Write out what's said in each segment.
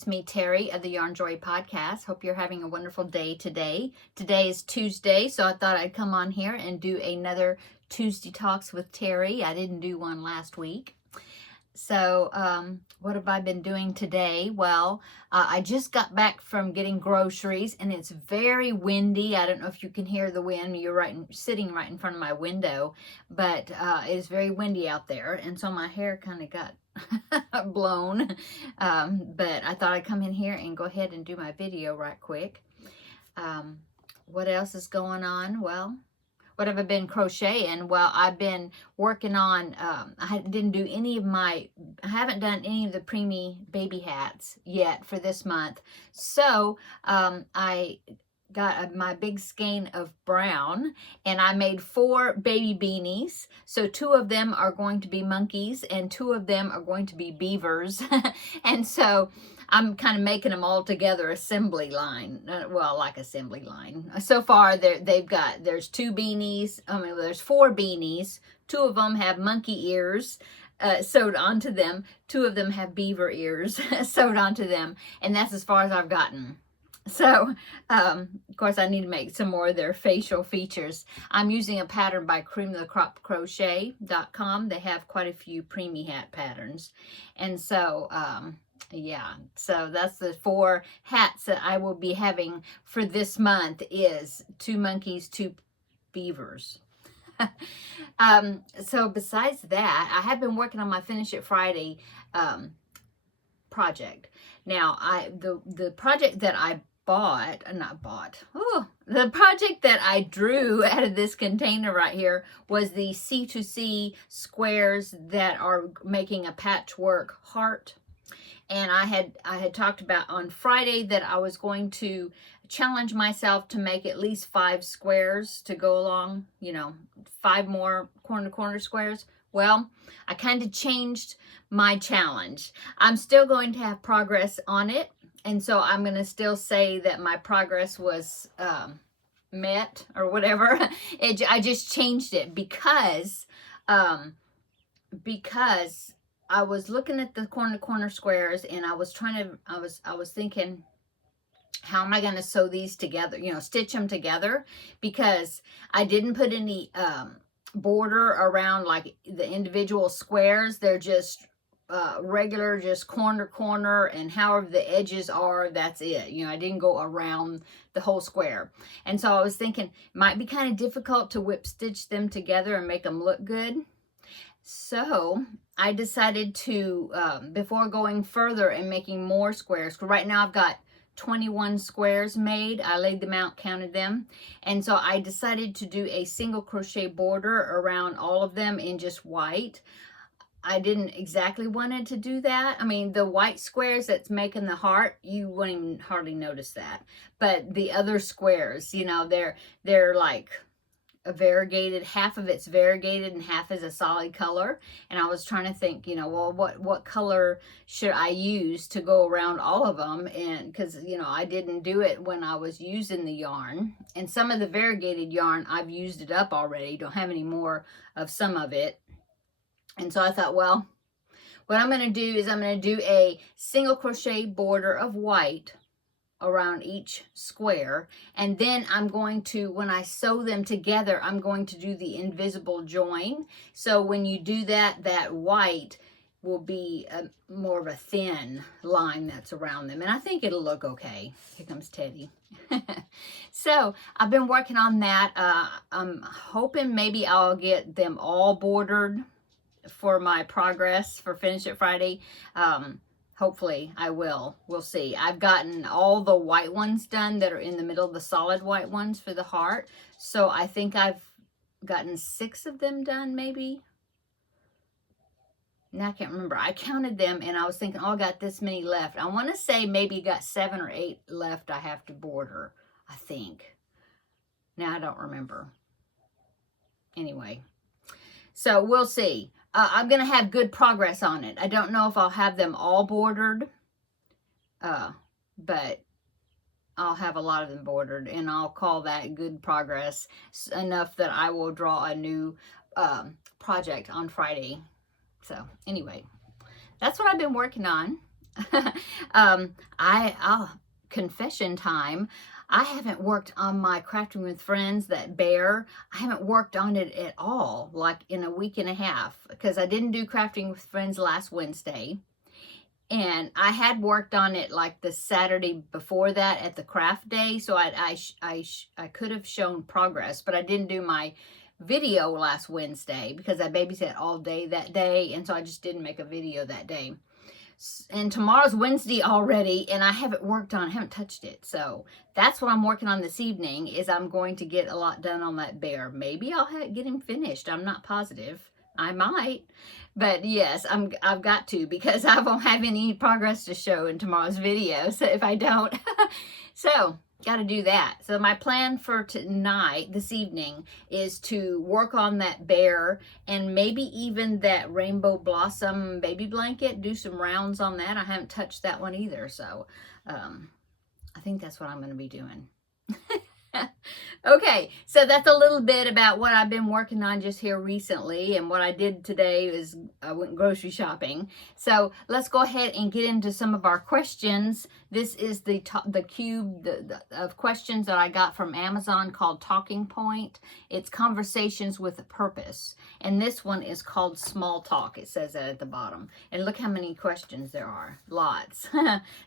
it's me, Terry of the Yarn Joy Podcast. Hope you're having a wonderful day today. Today is Tuesday, so I thought I'd come on here and do another Tuesday Talks with Terry. I didn't do one last week. So what have I been doing today? Well, I just got back from getting groceries, and it's very windy. I don't know if you can hear the wind. You're sitting right in front of my window, but it is very windy out there, and so my hair kind of got blown. But I thought I'd come in here and go ahead and do my video right quick. What else is going on? Well, what have I been crocheting? Well, I've been working on, I haven't done any of the preemie baby hats yet for this month. So I got my big skein of brown, and I made 4 baby beanies. So 2 of them are going to be monkeys and 2 of them are going to be beavers. And so I'm kind of making them all together assembly line. Well, like assembly line. So far there's 2 beanies. There's 4 beanies. 2 of them have monkey ears sewed onto them. 2 of them have beaver ears sewed onto them. And that's as far as I've gotten. So, of course, I need to make some more of their facial features. I'm using a pattern by creamthecropcrochet.com. They have quite a few preemie hat patterns. And so, yeah, so that's the 4 hats that I will be having for this month is 2 monkeys, 2 beavers. So besides that, I have been working on my Finish It Friday project. Now, the project that I the project that I drew out of this container right here was the C2C squares that are making a patchwork heart. And I had talked about on Friday that I was going to challenge myself to make at least 5 squares to go along, 5 more corner squares. Well, I kind of changed my challenge. I'm still going to have progress on it. And so I'm going to still say that my progress was met or whatever. I just changed it because I was looking at the corner squares, and I was thinking, how am I going to sew these together, stitch them together, because I didn't put any border around like the individual squares. They're just regular, just corner, and however the edges are, that's it. I didn't go around the whole square. And so I was thinking it might be kind of difficult to whip stitch them together and make them look good. So I decided to, before going further and making more squares, because right now I've got 21 squares made. I laid them out, counted them. And so I decided to do a single crochet border around all of them in just white. I didn't exactly wanted to do that. The white squares that's making the heart, you wouldn't even hardly notice that. But the other squares, they're like a variegated, half of it's variegated and half is a solid color. And I was trying to think, well, what color should I use to go around all of them? And because, I didn't do it when I was using the yarn. And some of the variegated yarn, I've used it up already. Don't have any more of some of it. And so I thought, well, what I'm going to do is I'm going to do a single crochet border of white around each square. And then I'm going to, when I sew them together, I'm going to do the invisible join. So when you do that, that white will be more of a thin line that's around them. And I think it'll look okay. Here comes Teddy. So I've been working on that. I'm hoping maybe I'll get them all bordered for my progress for Finish It Friday. Hopefully I will. We'll see. I've gotten all the white ones done that are in the middle, the solid white ones for the heart. So I think I've gotten 6 of them done, maybe. Now I can't remember. I counted them and I was thinking, oh, I got this many left. I want to say maybe got 7 or 8 left I have to border, I think. Now I don't remember. Anyway, so we'll see. I'm going to have good progress on it. I don't know if I'll have them all bordered, but I'll have a lot of them bordered, and I'll call that good progress enough that I will draw a new project on Friday. So anyway, that's what I've been working on. Confession time. I haven't worked on my Crafting with Friends, that bear. I haven't worked on it at all, like in a week and a half, because I didn't do Crafting with Friends last Wednesday. And I had worked on it like the Saturday before that at the craft day, so I could have shown progress, but I didn't do my video last Wednesday because I babysat all day that day, and so I just didn't make a video that day. And tomorrow's Wednesday already, and I haven't touched it. So that's what I'm working on this evening, is I'm going to get a lot done on that bear. Maybe I'll get him finished. I'm not positive. I might. But yes, I've got to, because I won't have any progress to show in tomorrow's video. So if I don't, so got to do that. So my plan for tonight, this evening, is to work on that bear and maybe even that rainbow blossom baby blanket, do some rounds on that. I haven't touched that one either. So I think that's what I'm going to be doing. Okay, so that's a little bit about what I've been working on just here recently, and what I did today is I went grocery shopping. So let's go ahead and get into some of our questions. This is the cube of questions that I got from Amazon called Talking Point. It's Conversations with a Purpose, and this one is called Small Talk. It says that at the bottom, and look how many questions there are. Lots.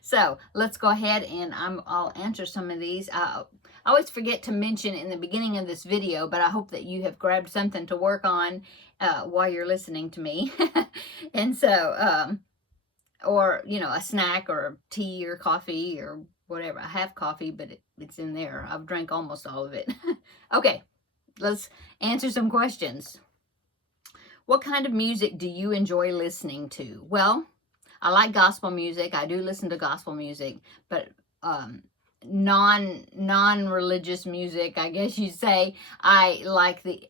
So let's go ahead and I'll answer some of these. I always forget to mention in the beginning of this video, but I hope that you have grabbed something to work on while you're listening to me. And so, or, you know, a snack or tea or coffee or whatever. I have coffee, but it's in there. I've drank almost all of it. Okay, let's answer some questions. What kind of music do you enjoy listening to? Well, I like gospel music. I do listen to gospel music, but non-religious music, I guess you'd say. I like the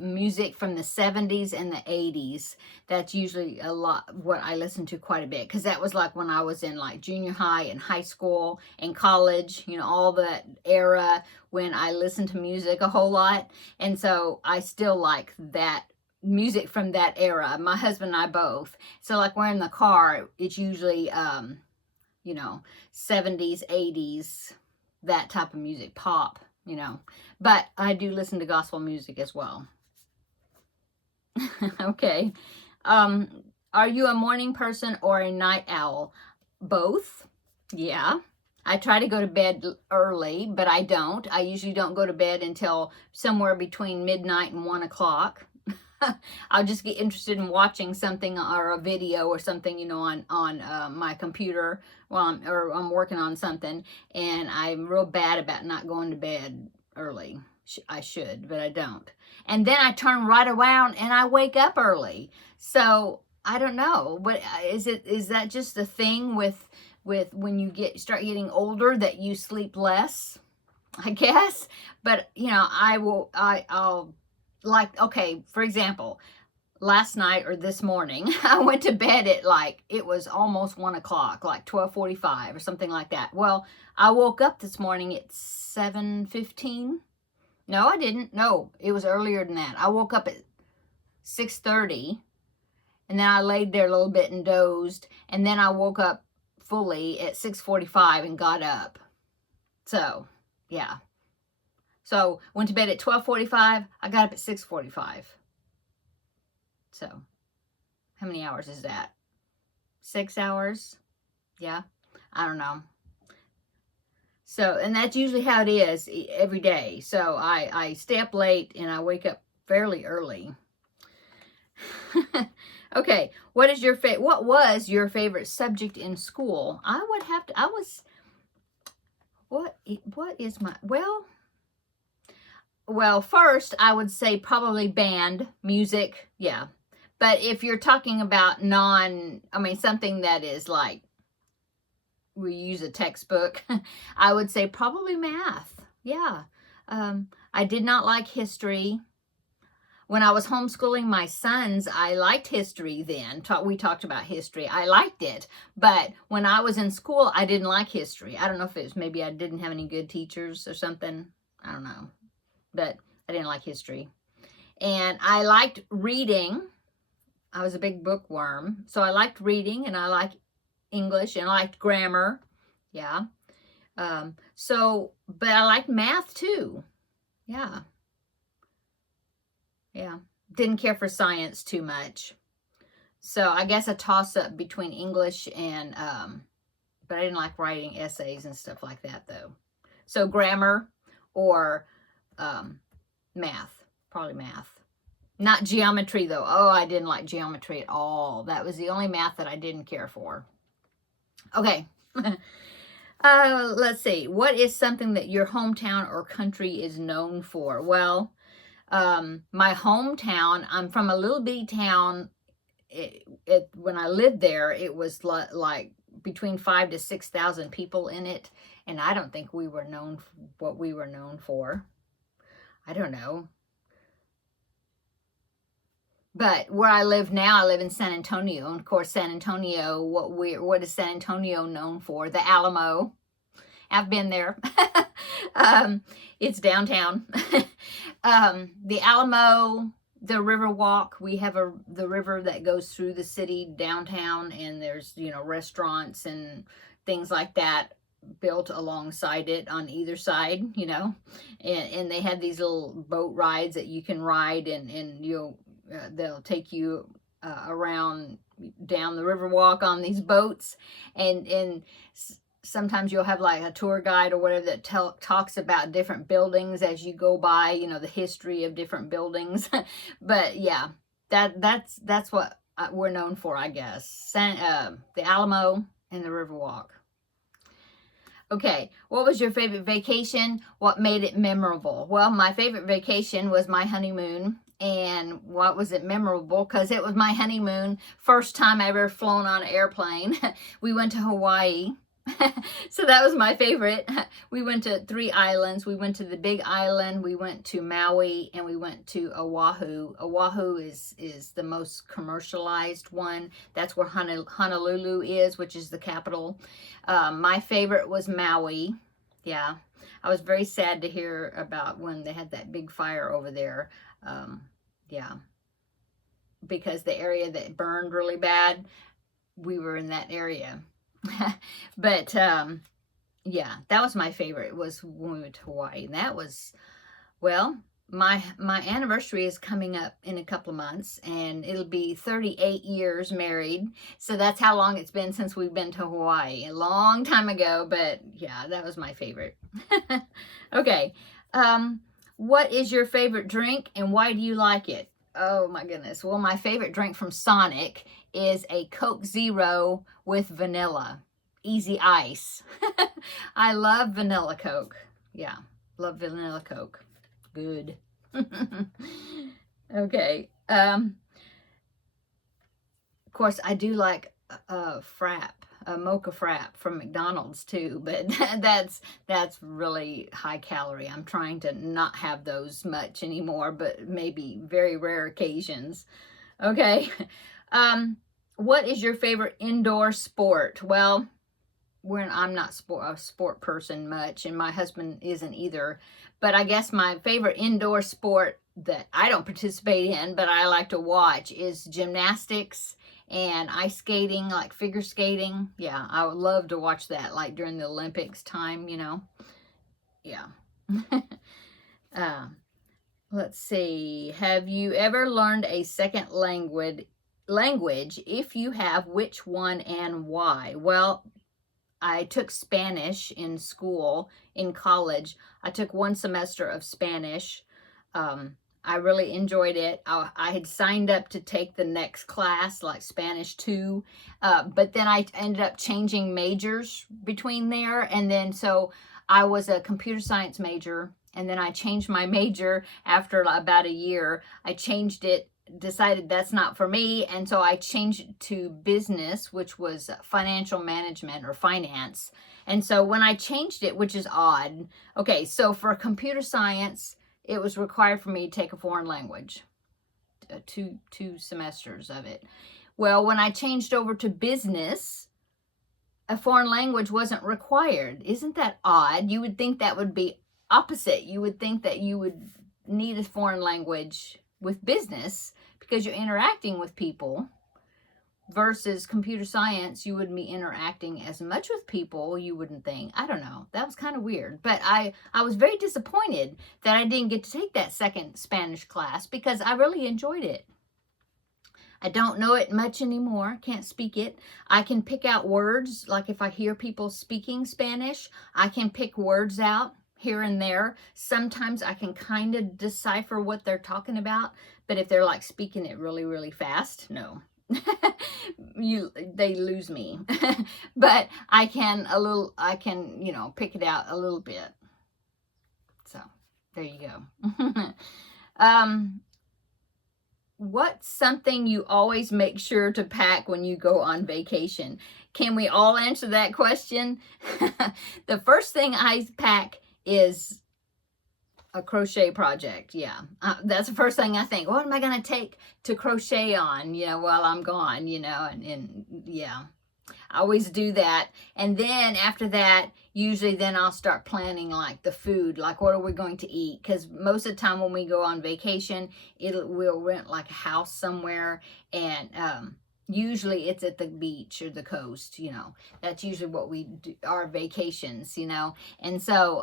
music from the 70s and the 80s. That's usually a lot what I listen to quite a bit, because that was like when I was in like junior high and high school and college, you know, all that era when I listened to music a whole lot. And so I still like that music from that era. My husband and I both. So like we're in the car, it's usually you know, 70s, 80s, that type of music, pop, you know. But I do listen to gospel music as well. Okay. Are you a morning person or a night owl? Both. Yeah. I try to go to bed early, but I don't. I usually don't go to bed until somewhere between midnight and 1 o'clock. I'll just get interested in watching something or a video or something, you know, on my computer while I'm working on something, and I'm real bad about not going to bed early. I should, but I don't. And then I turn right around and I wake up early. So I don't know, but is that just a thing with when you start getting older that you sleep less? I guess, but you know, I'll. Like, okay, for example, last night or this morning, I went to bed at like, it was almost 1 o'clock, like 12:45 or something like that. Well, I woke up this morning at 7:15. No, I didn't. No, it was earlier than that. I woke up at 6:30, and then I laid there a little bit and dozed, and then I woke up fully at 6:45 and got up. So, yeah. So, went to bed at 12:45. I got up at 6:45. So, how many hours is that? 6 hours? Yeah, I don't know. So, and that's usually how it is every day. So, I stay up late and I wake up fairly early. Okay, what was your favorite subject in school? Well, first, I would say probably band, music, yeah. But if you're talking about something that is like, we use a textbook, I would say probably math, yeah. I did not like history. When I was homeschooling my sons, I liked history then. We talked about history. I liked it. But when I was in school, I didn't like history. I don't know if it was maybe I didn't have any good teachers or something. I don't know. But I didn't like history. And I liked reading. I was a big bookworm. So I liked reading and I liked English, and I liked grammar. Yeah. But I liked math too. Yeah. Yeah. Didn't care for science too much. So I guess a toss-up between English and, but I didn't like writing essays and stuff like that, though. So grammar or math. Probably math. Not geometry, though. Oh, I didn't like geometry at all. That was the only math that I didn't care for. Okay. Let's see. What is something that your hometown or country is known for? Well, my hometown, I'm from a little bitty town. When I lived there, it was like between 5,000 to 6,000 people in it. And I don't think we were known for what we were known for. I don't know. But where I live now, I live in San Antonio. And of course, San Antonio, what is San Antonio known for? The Alamo. I've been there. It's downtown. The Alamo, the river walk. We have the river that goes through the city downtown, and there's, restaurants and things like that built alongside it on either side, and they have these little boat rides that you can ride, and they'll take you around down the river walk on these boats, and sometimes you'll have like a tour guide or whatever that talks about different buildings as you go by, the history of different buildings. But yeah, that's what we're known for, I guess. The Alamo and the Riverwalk. Okay, what was your favorite vacation? What made it memorable? Well, my favorite vacation was my honeymoon. And what was it memorable? Because it was my honeymoon, first time I ever flown on an airplane. We went to Hawaii. So that was my favorite. We went to 3 islands. We went to the Big Island, we went to Maui, and we went to Oahu. Oahu is the most commercialized one. That's where Honolulu is, which is the capital. My favorite was Maui. Yeah, I was very sad to hear about when they had that big fire over there. Yeah, because the area that burned really bad, we were in that area. But yeah, that was my favorite, was when we went to Hawaii. And that was, well, my anniversary is coming up in a couple of months, and it'll be 38 years married. So that's how long it's been since we've been to Hawaii. A long time ago, but yeah, that was my favorite. Okay. What is your favorite drink, and why do you like it? Oh my goodness. Well, my favorite drink from Sonic is a Coke Zero with vanilla. Easy ice. I love vanilla Coke. Yeah, love vanilla Coke. Good. Okay. Of course, I do like a mocha frap from McDonald's too, but that's really high calorie. I'm trying to not have those much anymore, but maybe very rare occasions. Okay. What is your favorite indoor sport? Well, I'm not a sport person much, and my husband isn't either. But I guess my favorite indoor sport that I don't participate in, but I like to watch, is gymnastics and ice skating, like figure skating. Yeah, I would love to watch that, like during the Olympics time, Yeah. Let's see. Have you ever learned a second language? If you have, which one and why? Well, I took Spanish in school, in college. I took 1 semester of Spanish. I really enjoyed it. I had signed up to take the next class, like Spanish 2, but then I ended up changing majors between there. And then so I was a computer science major, and then I changed my major after about a year. I changed it, decided that's not for me, and so I changed it to business, which was financial management or finance. And so when I changed it, which is odd, okay, so for computer science, it was required for me to take a foreign language, two semesters of it. Well, when I changed over to business, a foreign language wasn't required. Isn't that odd? You would think that would be opposite. You would think that you would need a foreign language with business because you're interacting with people. versus computer science, you wouldn't be interacting as much with people, you wouldn't think. I don't know. That was kind of weird. But I was very disappointed that I didn't get to take that second Spanish class because I really enjoyed it. I don't know it much anymore. Can't speak it. I can pick out words. Like if I hear people speaking Spanish, I can pick words out here and there. Sometimes I can kind of decipher what they're talking about. But if they're like speaking it really, really fast, no. They lose me. But I can, you know, pick it out a little bit. So there you go. What's something you always make sure to pack when you go on vacation? Can we all answer that question? The first thing I pack is a crochet project. Yeah, that's the first thing I think. What am I going to take to crochet on, you know, while I'm gone, you know, and yeah, I always do that. And then after that, usually then I'll start planning like the food, like what are we going to eat? Because most of the time when we go on vacation, we'll rent like a house somewhere, and usually it's at the beach or the coast, you know. That's usually what we do, our vacations, you know. And so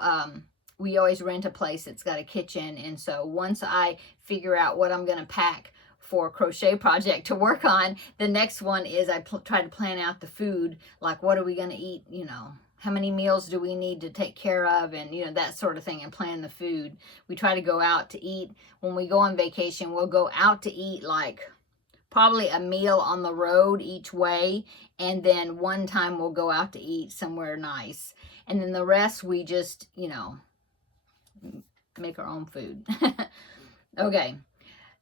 we always rent a place that's got a kitchen. And so once I figure out what I'm going to pack for a crochet project to work on, the next one is I try to plan out the food, like what are we going to eat, you know, how many meals do we need to take care of, and you know, that sort of thing, and plan the food. We try to go out to eat. When we go on vacation, we'll go out to eat like probably a meal on the road each way, and then one time we'll go out to eat somewhere nice, and then the rest we just, you know, make our own food. Okay.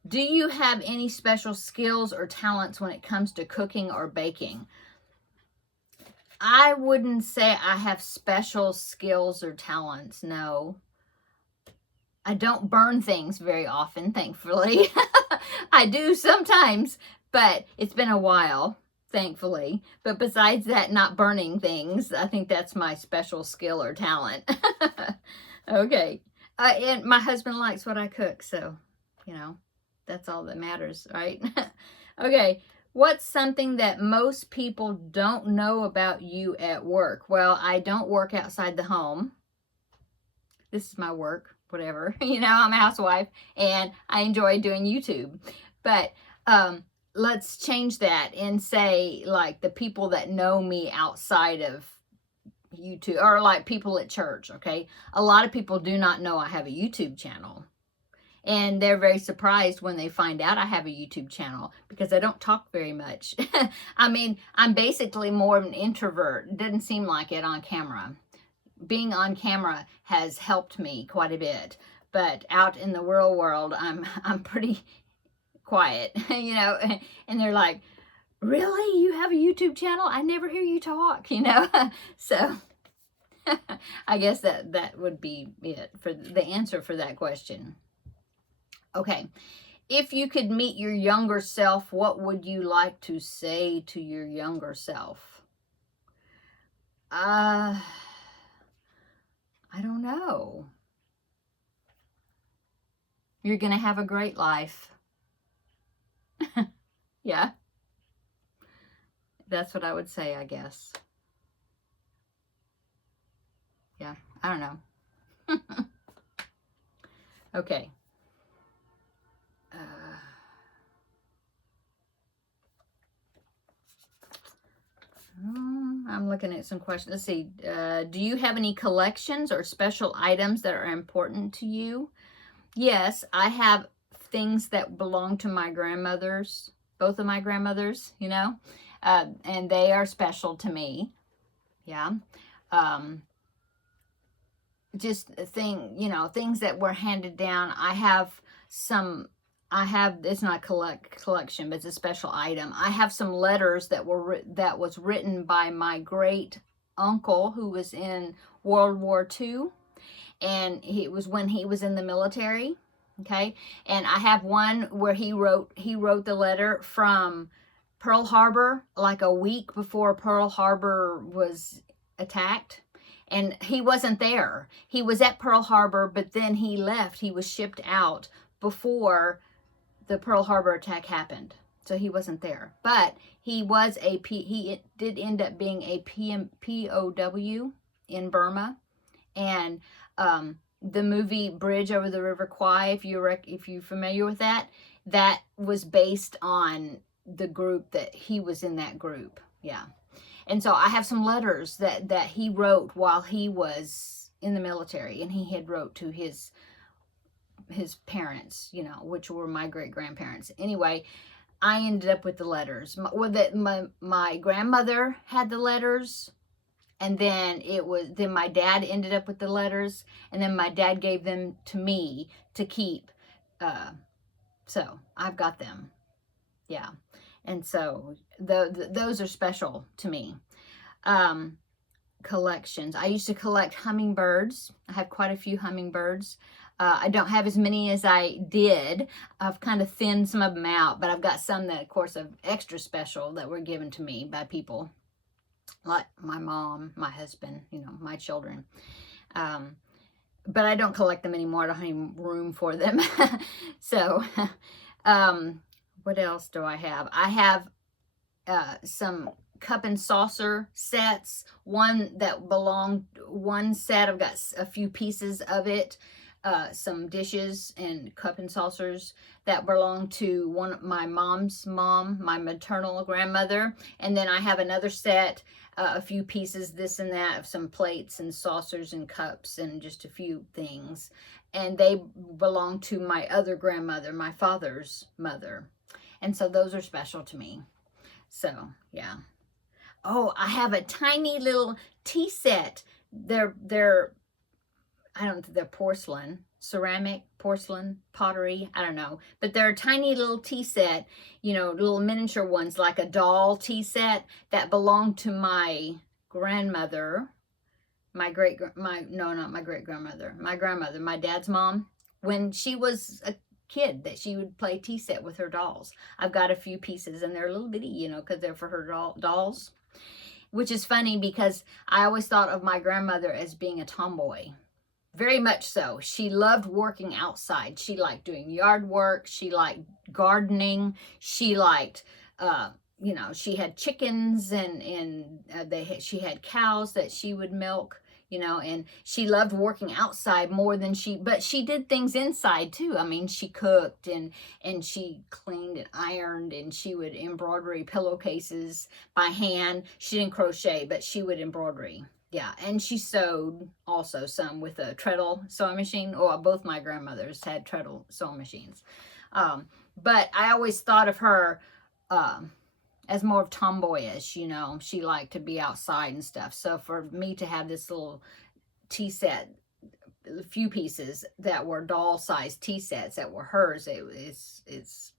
Do you have any special skills or talents when it comes to cooking or baking? I wouldn't say I have special skills or talents, no. I don't burn things very often, thankfully. I do sometimes, but it's been a while, thankfully. But besides that, not burning things, I think that's my special skill or talent. Okay. And my husband likes what I cook, so, you know, that's all that matters, right? Okay. What's something that most people don't know about you at work? Well, I don't work outside the home. This is my work, whatever. You know, I'm a housewife and I enjoy doing YouTube. But let's change that and say like the people that know me outside of YouTube, or like people at church, okay? A lot of people do not know I have a YouTube channel. And they're very surprised when they find out I have a YouTube channel because I don't talk very much. I mean, I'm basically more of an introvert. It doesn't seem like it on camera. Being on camera has helped me quite a bit. But out in the real world, I'm pretty quiet, you know? And they're like, really? You have a YouTube channel? I never hear you talk, you know? So I guess that would be it for the answer for that question. Okay. If you could meet your younger self, what would you like to say to your younger self? I don't know. You're going to have a great life. Yeah. That's what I would say, I guess. Yeah, I don't know. Okay. I'm looking at some questions. Let's see. Do you have any collections or special items that are important to you? Yes, I have things that belong to my grandmothers, both of my grandmothers, you know, and they are special to me. Yeah. Just things that were handed down. It's not a collection, but it's a special item. I have some letters that was written by my great uncle who was in World War II, and it was when he was in the military. Okay, and I have one where he wrote the letter from Pearl Harbor, like a week before Pearl Harbor was attacked. And he wasn't there. He was at Pearl Harbor, but then he left. He was shipped out before the Pearl Harbor attack happened. So he wasn't there. But he was he did end up being a POW in Burma. And the movie Bridge Over the River Kwai, if you're familiar with that, that was based on the group that he was in, that group. Yeah. And so I have some letters that he wrote while he was in the military, and he had wrote to his parents, you know, which were my great grandparents. Anyway, I ended up with the letters. My grandmother had the letters, and then my dad ended up with the letters, and then my dad gave them to me to keep. So I've got them. Yeah. And so those are special to me. Collections. I used to collect hummingbirds. I have quite a few hummingbirds. I don't have as many as I did. I've kind of thinned some of them out, but I've got some that, of course, are extra special that were given to me by people like my mom, my husband, you know, my children. But I don't collect them anymore. I don't have any room for them. So, what else do I have? I have some cup and saucer sets. One set, I've got a few pieces of it. Some dishes and cup and saucers that belong to my mom's mom, my maternal grandmother. And then I have another set, a few pieces, this and that, of some plates and saucers and cups and just a few things. And they belong to my other grandmother, my father's mother. And so those are special to me. So, yeah. Oh, I have a tiny little tea set. They're I don't know, they're porcelain, ceramic, porcelain, pottery, I don't know. But they're a tiny little tea set, you know, little miniature ones, like a doll tea set that belonged to my grandmother, my grandmother, my dad's mom, when she was a kid, that she would play tea set with her dolls. I've got a few pieces, and they're a little bitty, you know, because they're for her dolls. Which is funny because I always thought of my grandmother as being a tomboy. Very much so. She loved working outside. She liked doing yard work. She liked gardening. She liked, you know, she had chickens and she had cows that she would milk, you know, and she loved working outside more than but she did things inside too. I mean, she cooked and she cleaned and ironed, and she would embroidery pillowcases by hand. She didn't crochet, but she would embroidery. Yeah, and she sewed also some with a treadle sewing machine. Oh, both my grandmothers had treadle sewing machines. But I always thought of her as more of tomboyish, you know. She liked to be outside and stuff. So for me to have this little tea set, a few pieces that were doll-sized tea sets that were hers, it's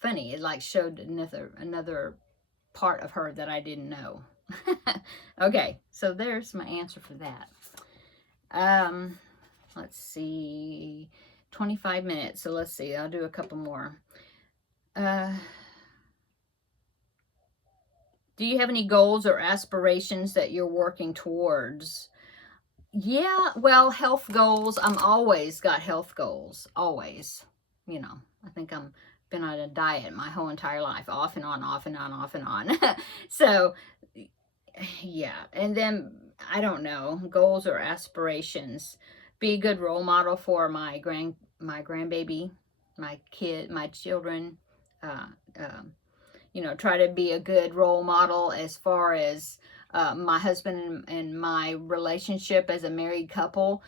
funny. It like showed another part of her that I didn't know. Okay, so there's my answer for that. Let's see, 25 minutes. So let's see, I'll do a couple more. Do you have any goals or aspirations that you're working towards? Yeah, well, health goals. I'm always got health goals, always. You know, I think I'm been on a diet my whole entire life, off and on, off and on, off and on. So, yeah. And then, I don't know, goals or aspirations. Be a good role model for my grandbaby, my kid, my children. You know, try to be a good role model as far as my husband and my relationship as a married couple.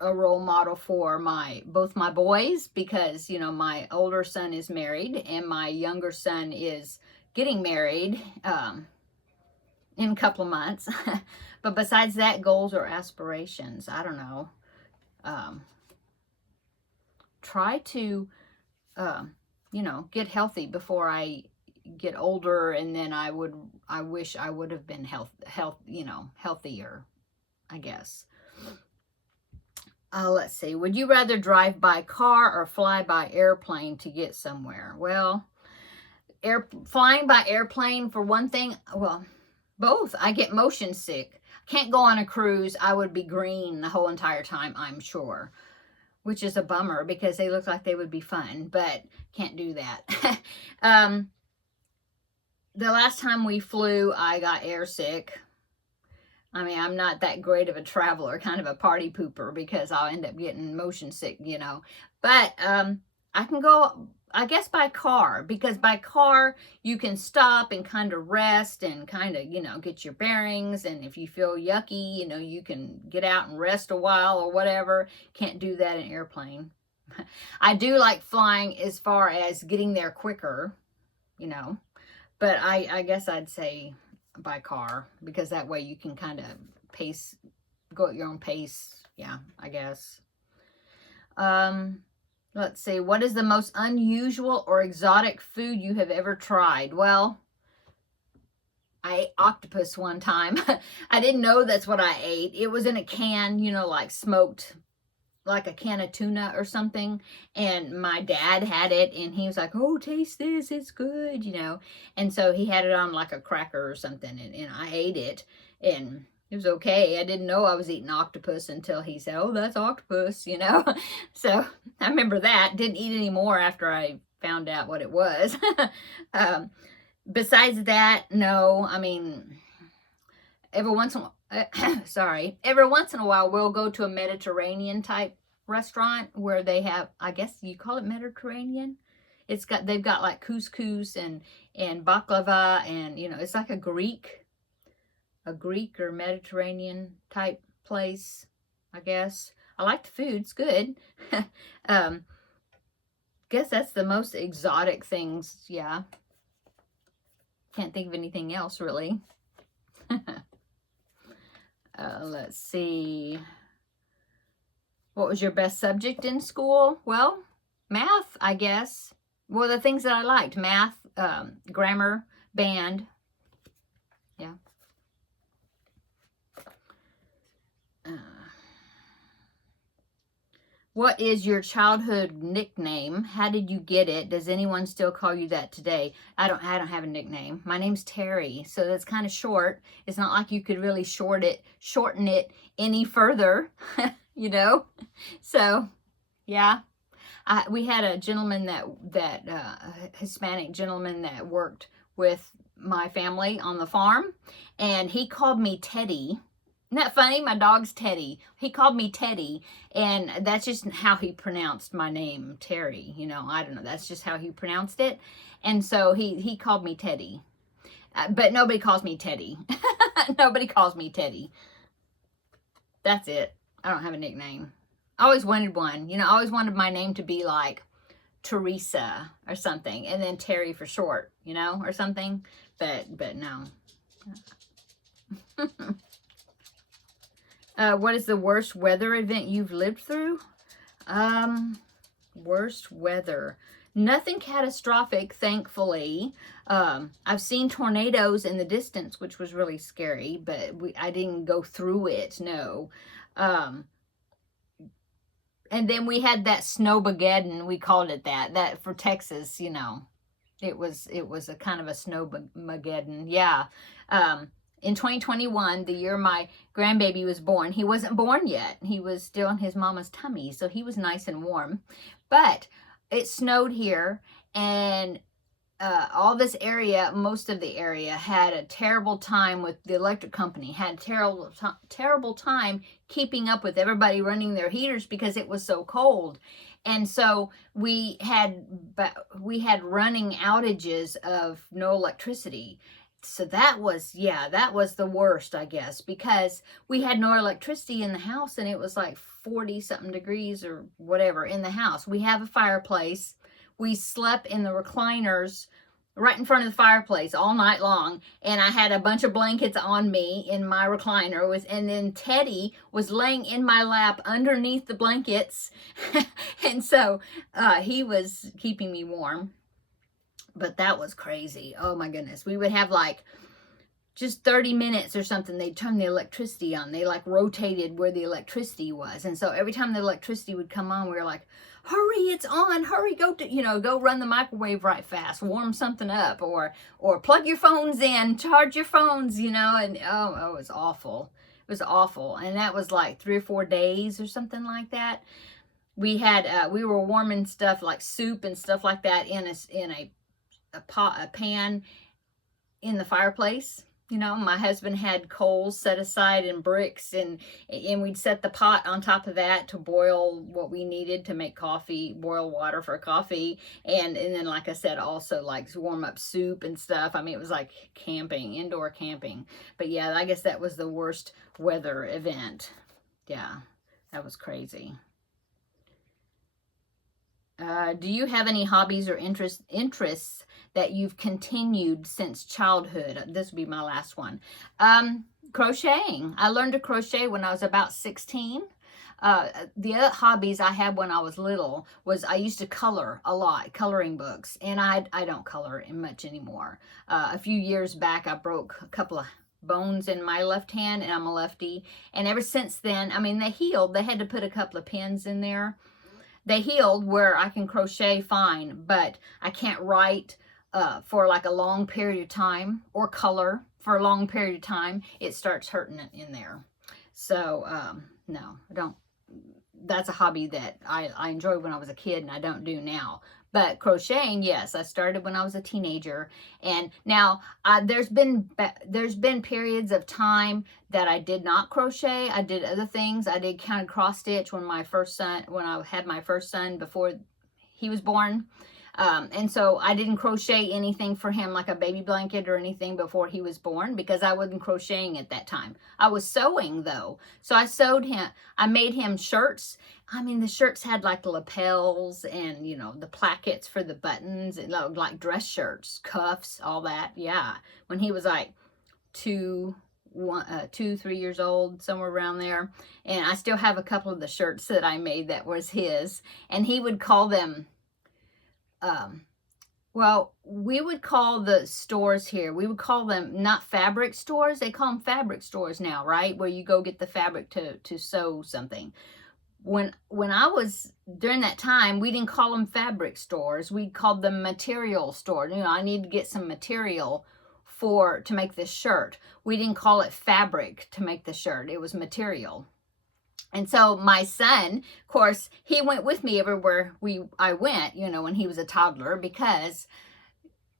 A role model for both my boys, because, you know, my older son is married and my younger son is getting married in a couple of months. But besides that, goals or aspirations, I don't know. Try to, you know, get healthy before I get older, and then I wish I would have been healthier, I guess. Let's see. Would you rather drive by car or fly by airplane to get somewhere? Well, flying by airplane, for one thing, well, both. I get motion sick. Can't go on a cruise. I would be green the whole entire time, I'm sure. which is a bummer because they look like they would be fun, but can't do that. The last time we flew, I got airsick. I mean, I'm not that great of a traveler, kind of a party pooper, because I'll end up getting motion sick, you know. But I can go, I guess, by car, because by car you can stop and kind of rest and kind of, you know, get your bearings. And if you feel yucky, you know, you can get out and rest a while or whatever. Can't do that in airplane. I do like flying as far as getting there quicker, you know. But I guess I'd say by car, because that way you can kind of pace, go at your own pace. Yeah, I guess. Let's see. What is the most unusual or exotic food you have ever tried? Well, I ate octopus one time. I didn't know that's what I ate. It was in a can, you know, like smoked, like a can of tuna or something, and my dad had it, and he was like, oh, taste this, it's good, you know. And so he had it on like a cracker or something, and I ate it, and it was okay. I didn't know I was eating octopus until he said, oh, that's octopus, you know. So I remember that. Didn't eat any more after I found out what it was. Besides that, no. I mean, every once in a while, every once in a while we'll go to a Mediterranean type restaurant where they have, I guess you call it Mediterranean. They've got like couscous and baklava, and you know, it's like a Greek or Mediterranean type place, I guess. I like the food, it's good. Guess that's the most exotic things, yeah. Can't think of anything else really. Let's see. What was your best subject in school? Well, math, I guess. Well, the things that I liked. Math, grammar, band. Yeah. What is your childhood nickname? How did you get it? Does anyone still call you that today? I don't have a nickname. My name's Terri, so that's kind of short. It's not like you could really shorten it any further, you know? So, yeah. We had a gentleman a Hispanic gentleman that worked with my family on the farm, and he called me Teddy. Isn't that funny? My dog's Teddy. He called me Teddy, and that's just how he pronounced my name, Terri. You know, I don't know. That's just how he pronounced it. And so he called me Teddy. But nobody calls me Teddy. Nobody calls me Teddy. That's it. I don't have a nickname. I always wanted one. You know, I always wanted my name to be like Teresa or something, and then Terri for short, you know, or something. But no. What is the worst weather event you've lived through? Worst weather. Nothing catastrophic, thankfully. I've seen tornadoes in the distance, which was really scary, but I didn't go through it, no. And then we had that snowmageddon, we called it that for Texas, you know. It was a kind of a snowmageddon, yeah. In 2021, the year my grandbaby was born, he wasn't born yet. He was still in his mama's tummy, so he was nice and warm. But it snowed here, and all this area, most of the area, had a terrible time with the electric company, had a terrible time keeping up with everybody running their heaters because it was so cold. And so we had running outages of no electricity. So that was the worst, I guess, because we had no electricity in the house, and it was like 40 something degrees or whatever in the house. We have a fireplace. We slept in the recliners right in front of the fireplace all night long, and I had a bunch of blankets on me in my recliner, and then Teddy was laying in my lap underneath the blankets, and so he was keeping me warm. But that was crazy. Oh my goodness. We would have like just 30 minutes or something. They'd turn the electricity on. They like rotated where the electricity was. And so every time the electricity would come on, we were like, hurry, it's on. Hurry, go run the microwave right fast. Warm something up, or plug your phones in, charge your phones, you know. And oh, it was awful. It was awful. And that was like 3 or 4 days or something like that. we were warming stuff like soup and stuff like that in a pan in the fireplace. You know, my husband had coals set aside and bricks, and we'd set the pot on top of that to boil what we needed to make coffee, boil water for coffee, and then, like I said, also like warm up soup and stuff. I mean, it was like camping, indoor camping. But yeah, I guess that was the worst weather event. Yeah, that was crazy. Do you have any hobbies or interests that you've continued since childhood? This will be my last one. Crocheting. I learned to crochet when I was about 16. The other hobbies I had when I was little was I used to color a lot, coloring books, and I don't color much anymore. A few years back, I broke a couple of bones in my left hand, and I'm a lefty, and ever since then, I mean, they healed. They had to put a couple of pins in there. They healed where I can crochet fine, but I can't write for like a long period of time or color for a long period of time. It starts hurting it in there. So, no, I don't. That's a hobby that I enjoyed when I was a kid and I don't do now. But crocheting, yes, I started when I was a teenager, and now there's been periods of time that I did not crochet. I did other things. I did kind of cross stitch when I had my first son before he was born. And so I didn't crochet anything for him, like a baby blanket or anything, before he was born, because I wasn't crocheting at that time. I was sewing though. So I made him shirts. I mean, the shirts had like lapels and, you know, the plackets for the buttons, and like dress shirts, cuffs, all that. Yeah. When he was like 2, 3 years old, somewhere around there. And I still have a couple of the shirts that I made that was his, and he would call them, well, we would call the stores here, we would call them not fabric stores. They call them fabric stores now, right? Where you go get the fabric to sew something. When I was, during that time, we didn't call them fabric stores. We called them material stores. You know, I need to get some material to make this shirt. We didn't call it fabric to make the shirt. It was material. And so my son, of course, he went with me everywhere I went, you know, when he was a toddler, because,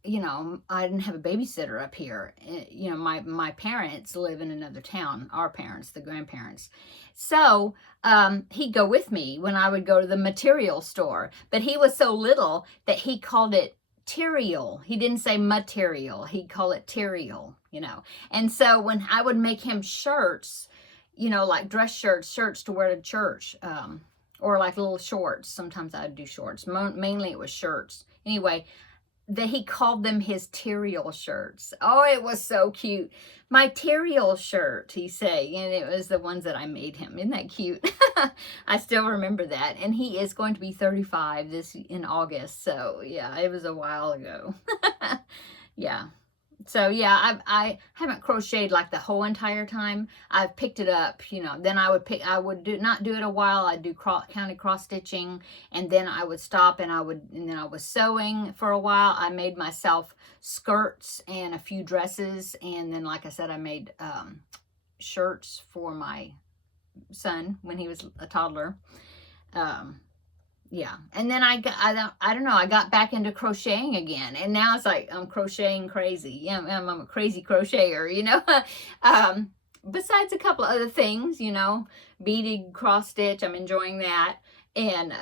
you know, I didn't have a babysitter up here. You know, my parents live in another town, our parents, the grandparents. So he'd go with me when I would go to the material store. But he was so little that he called it terrial. He didn't say material. He'd call it terrial, you know. And so when I would make him shirts, you know, like dress shirts to wear to church, or like little shorts. Sometimes I'd do shorts. Mainly it was shirts. Anyway, he called them his terrial shirts. Oh, it was so cute. My terrial shirt, he say, and it was the ones that I made him. Isn't that cute? I still remember that. And he is going to be 35 in August. So yeah, it was a while ago. Yeah. So yeah, I haven't crocheted like the whole entire time. I've picked it up, you know. Then I would not do it a while. I'd do county cross stitching, and then I would stop, and then I was sewing for a while. I made myself skirts and a few dresses, and then, like I said, I made shirts for my son when he was a toddler. Yeah, and then I don't know, I got back into crocheting again, and now it's like I'm crocheting crazy. Yeah, I'm a crazy crocheter, you know. Besides a couple of other things, you know, beaded cross stitch, I'm enjoying that, and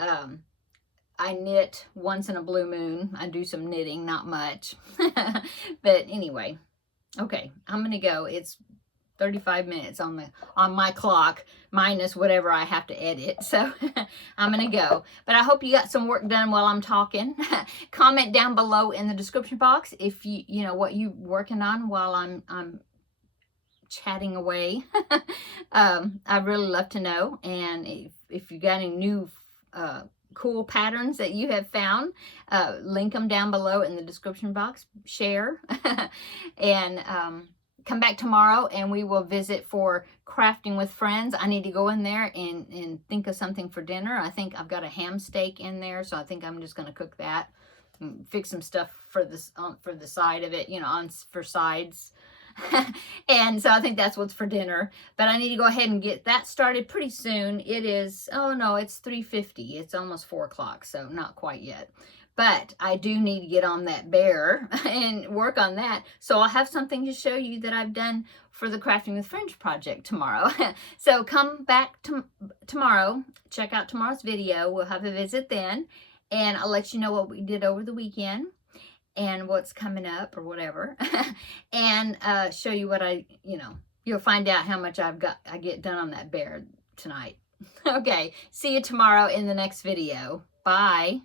I knit once in a blue moon. I do some knitting, not much, but anyway, okay, I'm gonna go. It's 35 minutes on my clock, minus whatever I have to edit. So I'm going to go. But I hope you got some work done while I'm talking. Comment down below in the description box if you know what you working on while I'm chatting away. I'd really love to know. And if you got any new cool patterns that you have found, link them down below in the description box. Share. And come back tomorrow and we will visit for crafting with friends. I need to go in there and think of something for dinner. I think I've got a ham steak in there, so I think I'm just going to cook that. Fix some stuff for this for the side of it, you know, for sides. And so I think that's what's for dinner. But I need to go ahead and get that started pretty soon. It is, oh no, it's 3:50. It's almost 4 o'clock, so not quite yet. But I do need to get on that bear and work on that. So I'll have something to show you that I've done for the Crafting with Friends project tomorrow. So come back tomorrow. Check out tomorrow's video. We'll have a visit then. And I'll let you know what we did over the weekend and what's coming up or whatever. And show you what you'll find out how much I get done on that bear tonight. Okay, see you tomorrow in the next video. Bye.